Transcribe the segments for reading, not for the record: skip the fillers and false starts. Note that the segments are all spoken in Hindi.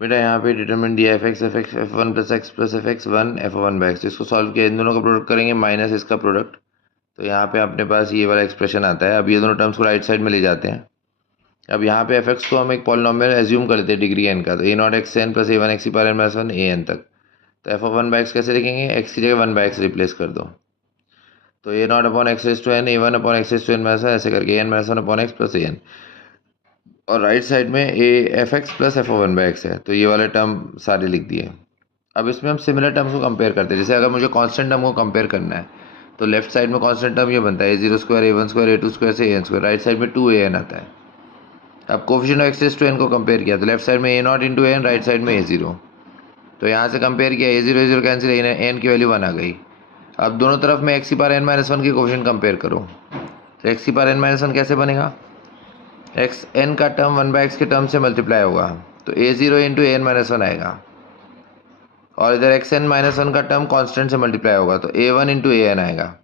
बेटा यहाँ पे डिटरमिनेंट दिया F one plus F x one F one by x, इसको सॉल्व किया, इन दोनों का प्रोडक्ट करेंगे माइनस इसका प्रोडक्ट, तो यहाँ पे अपने पास ये वाला एक्सप्रेशन आता है। अब ये दोनों टर्म्स को राइट साइड में ले जाते हैं। अब यहाँ पे एफ एक्स को हम एक पॉलिनॉमियल एज्यूम कर लेते हैं डिग्री एन का, तो A naught X N plus A one X power N minus one A N तक। तो F of one by X कैसे लिखेंगे, एक्स की जगह वन बाई एक्स रिप्लेस कर दो, तो A naught upon X S to N A one upon X S to N minus one, ऐसे करके N minus one upon X plus A N, और राइट साइड में A F X plus F of one by X है, तो ये वाले टर्म सारे लिख दिए। अब इसमें हम सिमिलर टर्म्स को कंपेयर करते हैं। जैसे अगर मुझे कांस्टेंट टर्म को कंपेयर करना है तो लेफ्ट साइड में कांस्टेंट टर्म ये बनता है A zero square A one square A two square से A N square, right side में टू ए एन आता है। अब coefficient of X to N को कंपेयर किया तो लेफ्ट साइड में A naught into N, right side में ए जीरो, तो यहाँ से कंपेयर किया ए जीरो कैंसिल, एन की वैल्यू वन आ गई। अब दोनों तरफ में एक्स की पावर एन माइनस वन की कोफिशिएंट कंपेयर करो, तो एक्स की पावर एन माइनस वन कैसे बनेगा, एक्स एन का टर्म वन बाई एक्स के टर्म से मल्टीप्लाई होगा, तो A zero into N minus one आएगा, और इधर एक्स एन माइनस वन का टर्म कांस्टेंट से मल्टीप्लाई होगा, तो A one into A N आएगा,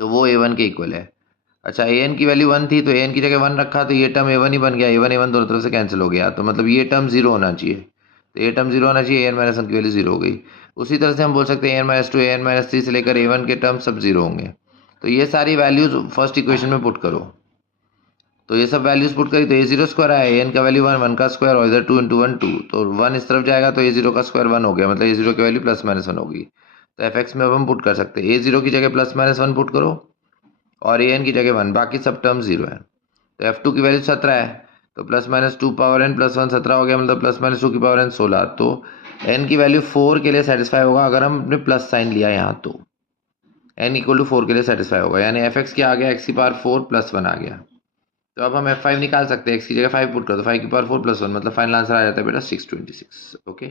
तो वो ए वन के इक्वल है। अच्छा, ए एन की वैल्यू वन थी तो ए एन की जगह वन रखा, तो ये टर्म ए वन ही बन गया, ए वन दोनों तरफ से कैंसिल हो गया, तो मतलब ये टर्म जीरो होना चाहिए, तो ये टर्म जीरो होना चाहिए, ए एन माइनस वन की वैल्यू जीरो हो गई। उसी तरह से हम बोल सकते हैं A N minus two A N minus three से लेकर ए वन के टर्म सब जीरो होंगे। तो ये सारी वैल्यूज फर्स्ट इक्वेशन में पुट करो, तो ये सब वैल्यूज पुट करी तो ए जीरो स्क्वायर आया, ए एन का वैल्यू वन, वन का स्क्वायर, और इधर टू इंटू वन टू, तो वन इस तरफ जाएगा तो ए जीरो का स्क्वायर वन हो गया, मतलब ए जीरो की वैल्यू प्लस माइनस वन होगी। तो एफ एक्स में अब हम पुट कर सकते हैं, ए जीरो की जगह प्लस माइनस वन पुट करो और ए एन की जगह वन, बाकी सब टर्म जीरो है। तो एफ टू की वैल्यू 17 है, तो plus minus two power N plus one 17 हो गया, मतलब प्लस माइनस टू की पावर एन 16, तो एन की वैल्यू 4 के लिए सेटिस्फाई होगा अगर हमने प्लस साइन लिया यहाँ, तो एन इक्वल टू 4 के लिए सेटिस्फाई होगा, यानी एफ एक्स क्या आ गया, एक्स की पावर 4 प्लस वन आ गया। तो अब हम F5 निकाल सकते हैं, एक्स की जगह 5 पुट कर दो, 5 की पावर 4 प्लस वन, मतलब फाइनल आंसर आ जाता है बेटा 626। ओके।